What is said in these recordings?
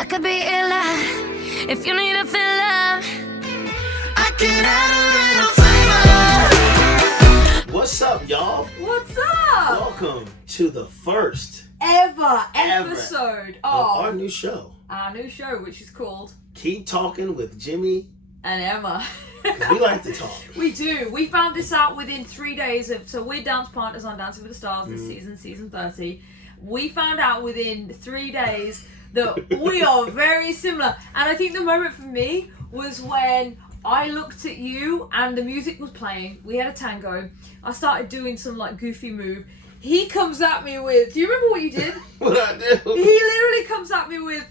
I could be in love if you need to feel love. I can add a little flavor. What's up, y'all? What's up? Welcome to the first Ever episode of of our new show. Our new show, which is called Keep Talking with Jimmie and Emma. because we like to talk. We do. We found this out within 3 days of. So we're dance partners on Dancing with the Stars this season 30. We found out within 3 days that we are very similar. And I think the moment for me was when I looked at you and the music was playing. We had a tango. I started doing some like goofy move. He comes at me with, do you remember what you did? What I do? He literally comes at me with,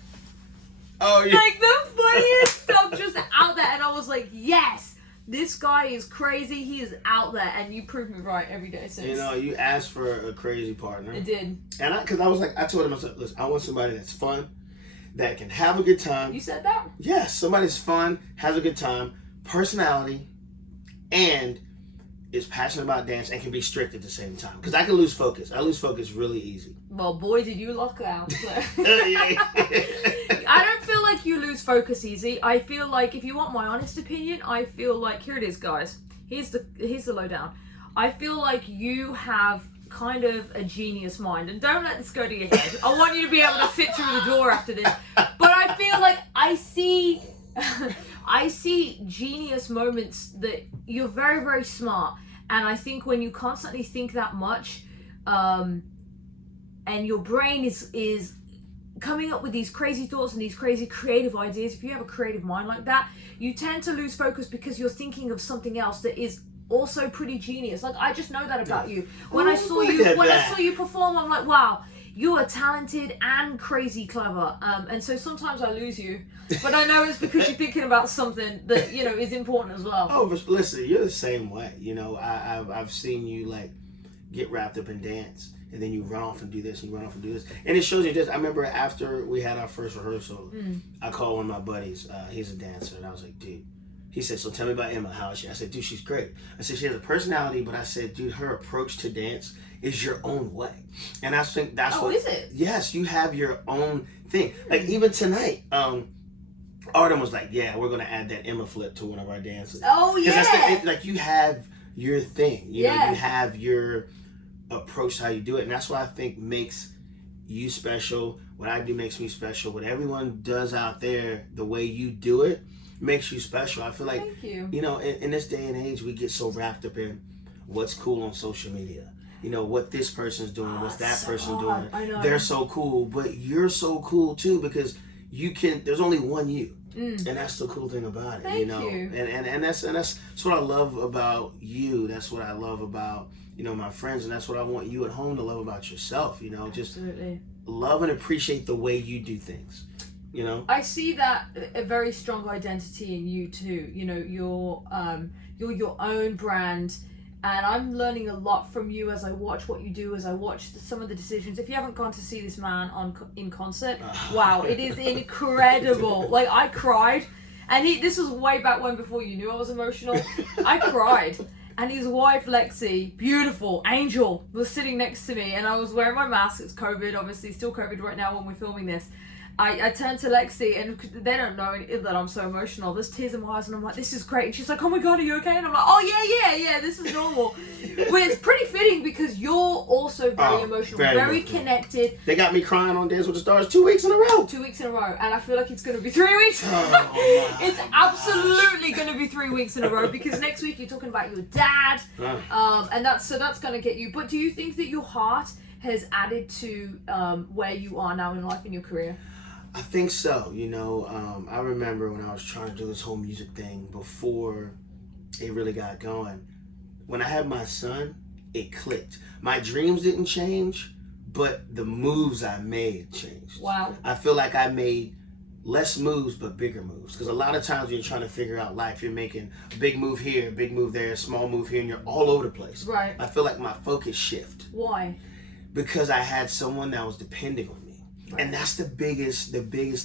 Oh, yeah. like, the funniest stuff just out there. And I was like, yes, this guy is crazy. He is out there. And you proved me right every day since. You know, you asked for a crazy partner. I did. And because I was like, I told him, I said, listen, I want somebody that's fun, that can have a good time. You said that? Yes, somebody's fun, has a good time, personality, and is passionate about dance and can be strict at the same time. Because I can lose focus. I lose focus really easy. Well, boy, did you luck out. Yeah. I don't feel like you lose focus easy. I feel like, if you want my honest opinion, I feel like, here it is, guys. Here's the lowdown. I feel like you have kind of a genius mind, and don't let this go to your head. I want you to be able to fit through the door after this. But I feel like I see genius moments that you're very, very smart. And I think when you constantly think that much, and your brain is coming up with these crazy thoughts and these crazy creative ideas, if you have a creative mind like that, you tend to lose focus because you're thinking of something else that is also pretty genius. Like, I just know that about you. When I saw you perform, I'm like, wow, you are talented and crazy clever. And so sometimes I lose you, but I know it's because you're thinking about something that, you know, is important as well. Oh, but listen, you're the same way. You know, I've seen you like get wrapped up in dance, and then you run off and do this, and you run off and do this, and it shows you just. I remember after we had our first rehearsal, I called one of my buddies. He's a dancer, and I was like, dude. He said, so tell me about Emma. How is she? I said, dude, she's great. I said, she has a personality, but I said, dude, her approach to dance is your own way. And I think that's what... Oh, is it? Yes, you have your own thing. Like, even tonight, Artem was like, yeah, we're going to add that Emma flip to one of our dances. Oh, yeah. Like, you have your thing. You know, you have your approach to how you do it. And that's what I think makes you special. What I do makes me special. What everyone does out there, the way you do it, makes you special. I feel like, Thank you. You know, in this day and age, we get so wrapped up in what's cool on social media. You know, what this person's doing, what's that person doing. I know. They're so cool, but you're so cool too because there's only one you. And that's the cool thing about it. Thank you know. you. And that's what I love about you. That's what I love about, you know, my friends, and that's what I want you at home to love about yourself, you know. Absolutely. Just love and appreciate the way you do things. You know, I see that a very strong identity in you too. You know, you're your own brand, and I'm learning a lot from you as I watch what you do, as I watch some of the decisions. If you haven't gone to see this man in concert, wow, it is incredible. Like, I cried, and this was way back when, before you knew I was emotional. I cried. And his wife, Lexi, beautiful, angel, was sitting next to me, and I was wearing my mask. It's COVID, obviously, still COVID right now when we're filming this. I turned to Lexi, and they don't know that I'm so emotional. There's tears in my eyes, and I'm like, this is great. And she's like, oh my God, are you okay? And I'm like, oh yeah, this is normal. But it's pretty fitting because you're also very emotional, very connected. They got me crying on Dance with the Stars 2 weeks in a row. 2 weeks in a row, and I feel like it's going to be 3 weeks. It's absolutely going to be 3 weeks in a row because next week you're talking about your dad, and that's going to get you. But do you think that your heart has added to where you are now in life, in your career? I think so. You know, I remember when I was trying to do this whole music thing before it really got going. When I had my son, it clicked. My dreams didn't change, but the moves I made changed. Wow. I feel like I made less moves, but bigger moves. Because a lot of times when you're trying to figure out life, you're making a big move here, a big move there, a small move here, and you're all over the place. Right. I feel like my focus shift. Why? Because I had someone that was depending on me. Right. And that's the biggest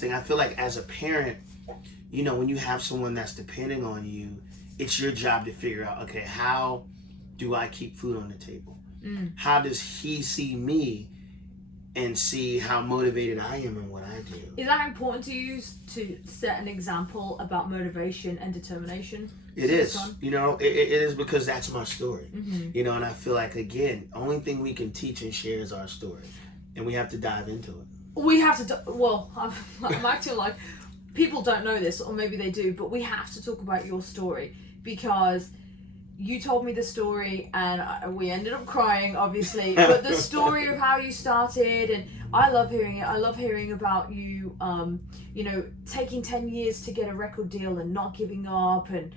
thing. I feel like as a parent, you know, when you have someone that's depending on you, it's your job to figure out, okay, how do I keep food on the table? How does he see me and see how motivated I am in what I do. Is that important to you to set an example about motivation and determination? It is. You know, it is because that's my story. Mm-hmm. You know, and I feel like, again, only thing we can teach and share is our story. And we have to dive into it. We have to, I'm acting like people don't know this, or maybe they do, but we have to talk about your story, because you told me the story and we ended up crying, obviously, but the story of how you started, and I love hearing it. I love hearing about you, you know, taking 10 years to get a record deal and not giving up, and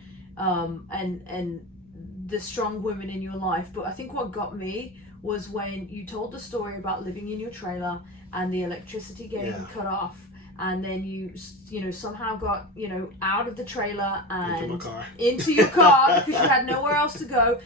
the strong women in your life. But I think what got me was when you told the story about living in your trailer and the electricity getting cut off, and then you know, somehow got, you know, out of the trailer and into your car because you had nowhere else to go.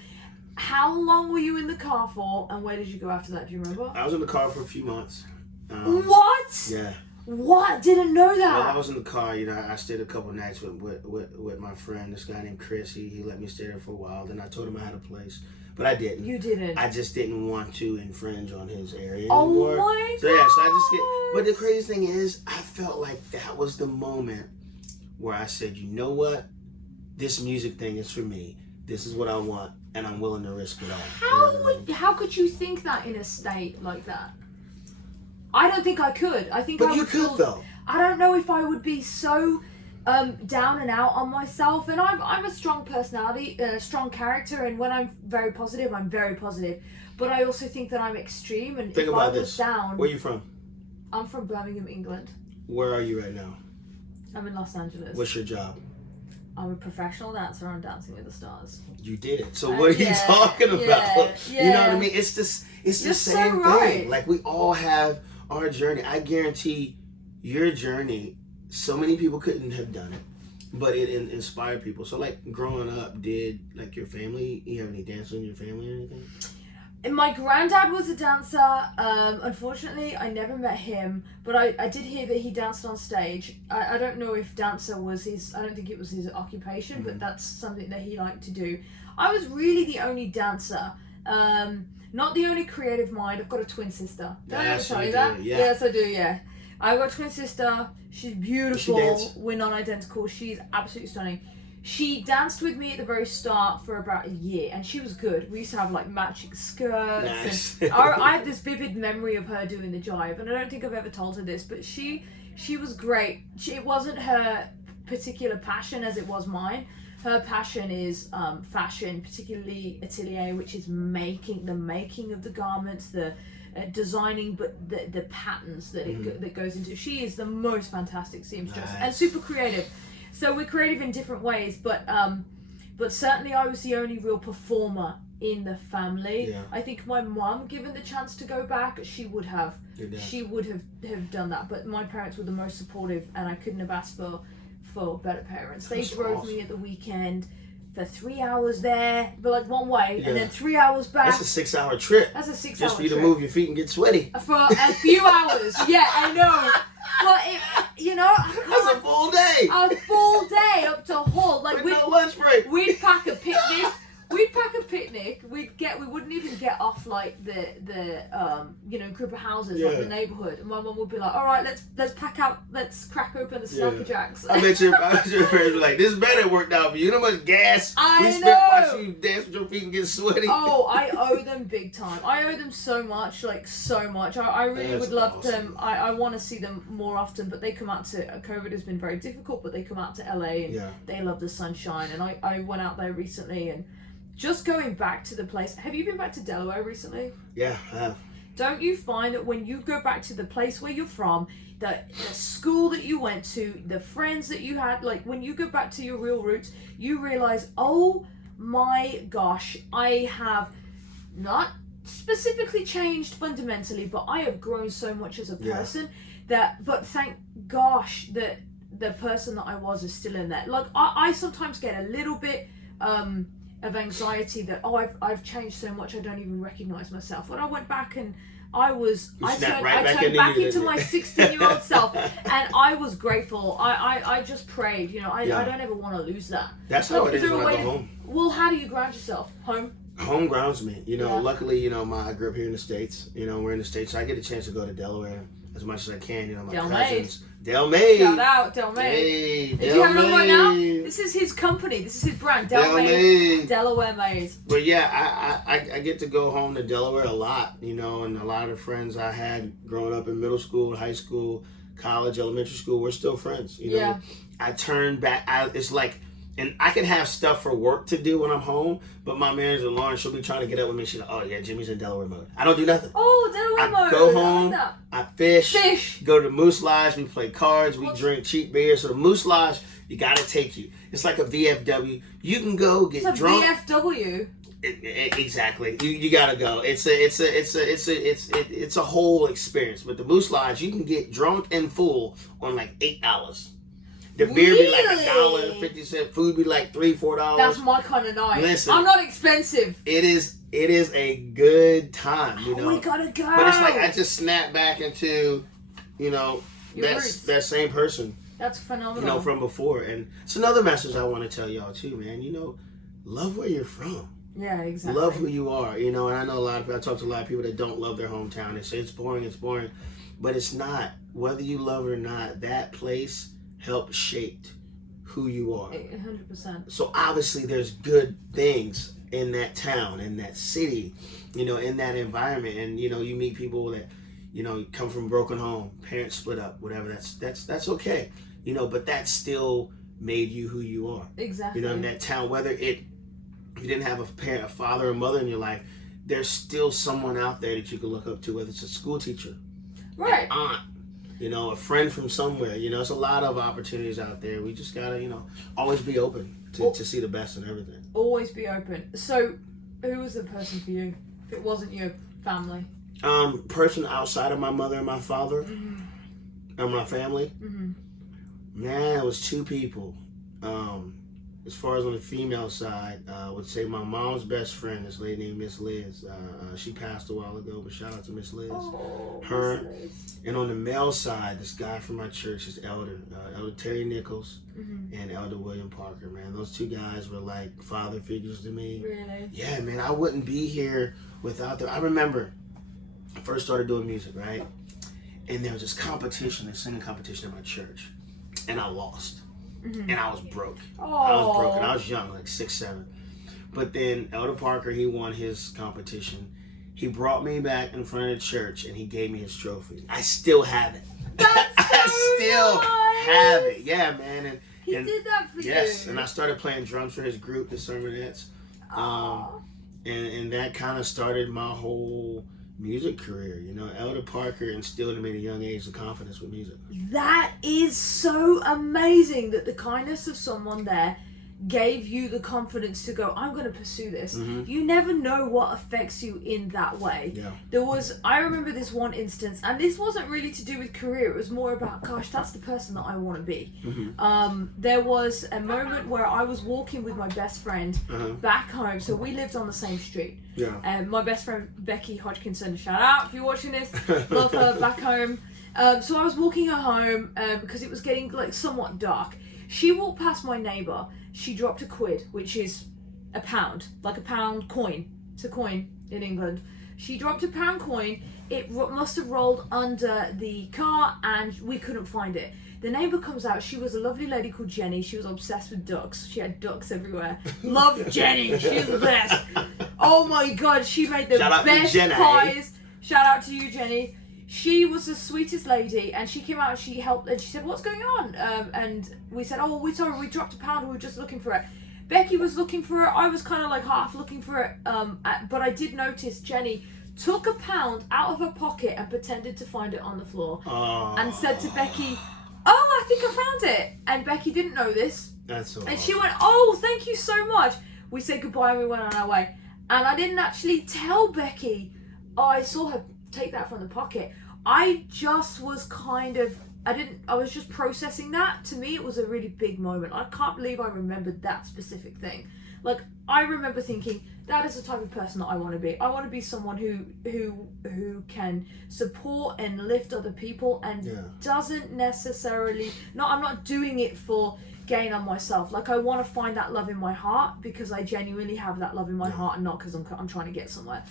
How long were you in the car for, and where did you go after that? Do you remember? I was in the car for a few months. What? Yeah. What? Didn't know that. Well, I was in the car, you know, I stayed a couple nights with my friend, this guy named Chris. He let me stay there for a while. Then I told him I had a place, but I didn't. You didn't. I just didn't want to infringe on his area Oh anymore. my god. So yeah, so I just but the craziest thing is, I felt like that was the moment where I said, you know what? This music thing is for me. This is what I want, and I'm willing to risk it all. How could you think that in a state like that? I don't think I could. I think But I you would could feel, though. I don't know if I would be so down and out on myself. And I'm a strong personality, a strong character, and when I'm very positive, I'm very positive. But I also think that I'm extreme, and Think if about I was this. down... Where are you from? I'm from Birmingham, England. Where are you right now? I'm in Los Angeles. What's your job? I'm a professional dancer on Dancing with the Stars. You did it. So what are you talking about? Yeah. You know what I mean? It's the You're same so thing. right. Like, we all have our journey. I guarantee your journey, so many people couldn't have done it, but it inspired people. So, like, growing up, did, like, your family, you have any dancers in your family or anything? And my granddad was a dancer. Unfortunately, I never met him, but I did hear that he danced on stage. I don't know if dancer was his, I don't think it was his occupation, but that's something that he liked to do. I was really the only dancer. Not the only creative mind. I've got a twin sister. Did I ever tell you that? Yeah. Yes, I do, yeah. I've got a twin sister. She's beautiful. Does she dance? We're non-identical. She's absolutely stunning. She danced with me at the very start for about a year, and she was good. We used to have like matching skirts. Nice. And I have this vivid memory of her doing the jive, and I don't think I've ever told her this, but she was great. It wasn't her particular passion as it was mine. Her passion is fashion, particularly atelier, which is making of the garments, the designing, but the patterns that that goes into. She is the most fantastic seamstress and super creative. So we're creative in different ways, but certainly I was the only real performer in the family. Yeah. I think my mum, given the chance to go back, she would have done that. But my parents were the most supportive, and I couldn't have asked for better parents. They drove me at the weekend for 3 hours there, but like one way, and then 3 hours back. That's a 6-hour trip. That's a 6-hour trip. Just for you to move your feet and get sweaty. For a few hours. Yeah, I know. But you know, That's a full day. A full day up to Hull. Like with no lunch break. We'd pack a picnic. We wouldn't even get off like the group of houses like the neighbourhood, and my mum would be like, all right, let's pack out, let's crack open the Snacker Jacks. I bet your parents were like, this better worked out for you. You know how much gas we spent watching you dance with your feet and get sweaty. Oh, I owe them big time. I owe them so much, like so much. I really would love them. I want to see them more often, but they come out to, COVID has been very difficult, but they come out to LA and they love the sunshine, and I went out there recently, and just going back to the place. Have you been back to Delaware recently? Yeah, I have. Don't you find that when you go back to the place where you're from, the school that you went to, the friends that you had, like when you go back to your real roots, you realize, oh my gosh, I have not specifically changed fundamentally, but I have grown so much as a person but thank gosh that the person that I was is still in there. Like I sometimes get a little bit of anxiety that I've changed so much I don't even recognize myself. When I went back and I turned back into my 16-year-old self, and I was grateful. I just prayed, I don't ever want to lose that. That's how it is when I go home. Well, how do you ground yourself? Home? Home grounds me. You know, Yeah. luckily, you know, I grew up here in the States. You know, we're in the States, so I get a chance to go to Delaware as much as I can. You know, my cousins. Delmaid. Shout out, Delmaid. Hey, Do you have it on right now? Delmaid. This is his company. This is his brand. Delmaid. Delaware Made. But yeah, I get to go home to Delaware a lot, you know, and a lot of the friends I had growing up in middle school, high school, college, elementary school, we're still friends. You know, I turn back. It's like, and I can have stuff for work to do when I'm home, but my manager Lauren, she'll be trying to get up with me. She's like, "Oh yeah, Jimmie's in Delaware mode." I don't do nothing. Oh, Delaware mode. I go home. I like I fish. Go to the Moose Lodge. We play cards. We drink cheap beer. So the Moose Lodge, you gotta take you. It's like a VFW. You can go get drunk. It's a VFW. Exactly. You gotta go. It's a whole experience. But the Moose Lodge, you can get drunk and full on like $8. The beer be like $1.50. Food be like $3-4. That's my kind of night. Listen, I'm not expensive. It is a good time. You know. We gotta go. But it's like I just snap back into, you know, that same person. That's phenomenal. You know, from before. And it's another message I want to tell y'all too, man. You know, love where you're from. Yeah, exactly. Love who you are, you know, and I know I talk to a lot of people that don't love their hometown. They say it's boring, but it's not. Whether you love it or not, that place helped shape who you are. 100%. So obviously there's good things in that town, in that city, you know, in that environment. And, you know, you meet people that, you know, come from a broken home, parents split up, whatever. That's okay, you know, but that still made you who you are. Exactly. You know, in that town, whether you didn't have a parent, a father or mother in your life, there's still someone out there that you can look up to, whether it's a school teacher, right, an aunt, you know, a friend from somewhere. You know, it's a lot of opportunities out there. We just gotta, you know, always be open to see the best in everything. Always be open. So, who was the person for you? If it wasn't your family. Person outside of my mother and my father, and my family. Mm-hmm. Man, it was two people. As far as on the female side, I would say my mom's best friend, this lady named Miss Liz. She passed a while ago, but shout out to Miss Liz. Oh, Her. Miss Liz. And on the male side, this guy from my church, is Elder Terry Nichols, and Elder William Parker. Man, those two guys were like father figures to me. Really? Yeah, man, I wouldn't be here without them. I remember I first started doing music, right? And there was this competition, this singing competition at my church, and I lost. And I was broke. Oh. I was broken. I was young, like 6, 7. But then Elder Parker, he won his competition. He brought me back in front of the church and he gave me his trophy. I still have it. I still have it. Yeah, man. And he did that for you. Yes, and I started playing drums for his group, the Sermonettes. And that kind of started my whole music career. You know, Elder Parker instilled in me at a young age the confidence with music. That is so amazing that the kindness of someone there gave you the confidence to go, I'm going to pursue this. You never know what affects you in that way. Yeah. I remember this one instance, and this wasn't really to do with career, it was more about, gosh, that's the person that I want to be. There was a moment where I was walking with my best friend back home, so we lived on the same street. Yeah. My best friend Becky Hodgkinson, shout out if you're watching this, love her, back home. So I was walking her home because it was getting like somewhat dark. She walked past my neighbour. She dropped £1, which is a pound, like a pound coin. It's a coin in England. She dropped a £1 coin. It must have rolled under the car and we couldn't find it. The neighbour comes out. She was a lovely lady called Jenny. She was obsessed with ducks. She had ducks everywhere. Love Jenny. She was the best. Oh my God, she made the best pies. Shout out to you, Jenny. She was the sweetest lady, and she came out and she helped, and she said, what's going on? And we said, oh, we dropped £1, we were just looking for it. Becky was looking for it, I was kind of like half looking for it, but I did notice Jenny took £1 out of her pocket and pretended to find it on the floor, and said to Becky, oh, I think I found it. And Becky didn't know this. That's so And awesome. she went, oh, thank you so much. We said goodbye and we went on our way. And I didn't actually tell Becky, oh, I saw her take that from the pocket. I just was I was just processing that. To me, it was a really big moment. I can't believe I remembered that specific thing. Like, I remember thinking, that is the type of person that I want to be. I want to be someone who can support and lift other people and doesn't necessarily, I'm not doing it for gain on myself. Like, I want to find that love in my heart because I genuinely have that love in my heart and not because I'm trying to get somewhere.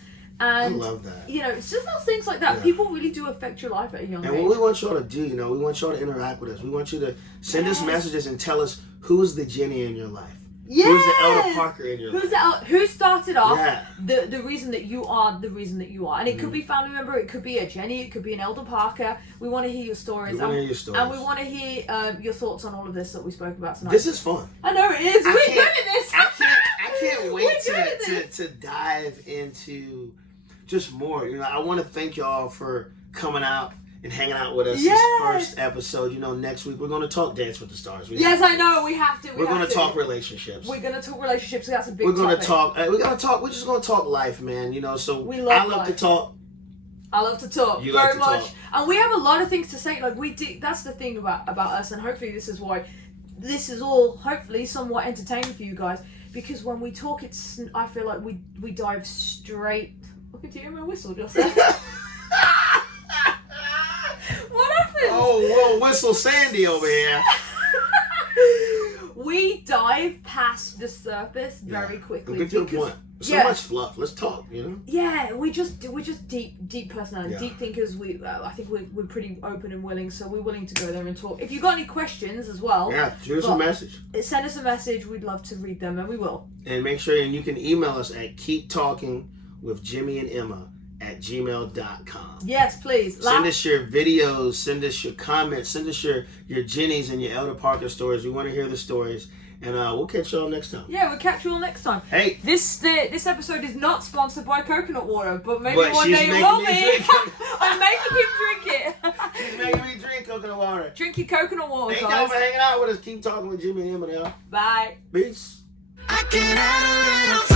And, I love that. You know, it's just those things like that. Yeah. People really do affect your life at a young age. And what we want y'all to do, you know, we want y'all to interact with us. We want you to send us messages and tell us who's the Jenny in your life. Yes! Who's the Elder Parker in your life? Who started off Yeah. the reason that you are the reason that you are? And it could be family member, it could be a Jenny, it could be an Elder Parker. We want to hear your stories. We want to hear your stories. And we want to hear your thoughts on all of this that we spoke about tonight. This is fun. I know it is. We're good at this. I can't wait We're good at to dive into just more. You know, I want to thank y'all for coming out and hanging out with us this first episode. You know, next week we're going to talk Dance with the Stars. Yes, I know. We have to. We're going to talk relationships. We're going to talk relationships. That's a big We're going to topic. talk. We're going to talk. We're just going to talk life, man. You know, so We love I love life. to talk. I love to talk You very like to much, talk. and we have a lot of things to say. Like we do. That's the thing about us, and hopefully this is why this is all hopefully somewhat entertaining for you guys. Because when we talk, I feel like we dive straight. Look at you, my whistle just then. What happened? Oh, whoa, Whistle Sandy over here. We dive past the surface very quickly. Get to the point. So much fluff. Let's talk, you know? Yeah, we're just deep personality, Yeah. deep thinkers. I think we're pretty open and willing, so we're willing to go there and talk. If you've got any questions as well, Shoot us a message. Send us a message. We'd love to read them, and we will. And make sure you can email us at keeptalkingwithjimmieandemma@gmail.com. Yes, please. Send us your videos, send us your comments, send us your Jennies and your Elder Parker stories. We want to hear the stories. And we'll catch y'all next time. Yeah, we'll catch you all next time. Hey. This episode is not sponsored by coconut water, but maybe But one she's day it making will me be. drink it. I'm making him drink it. She's making me drink coconut water. Drink your coconut water, Thank y'all guys. for hanging out with us. Keep talking with Jimmie and Emma now. Bye. Peace. I can add a little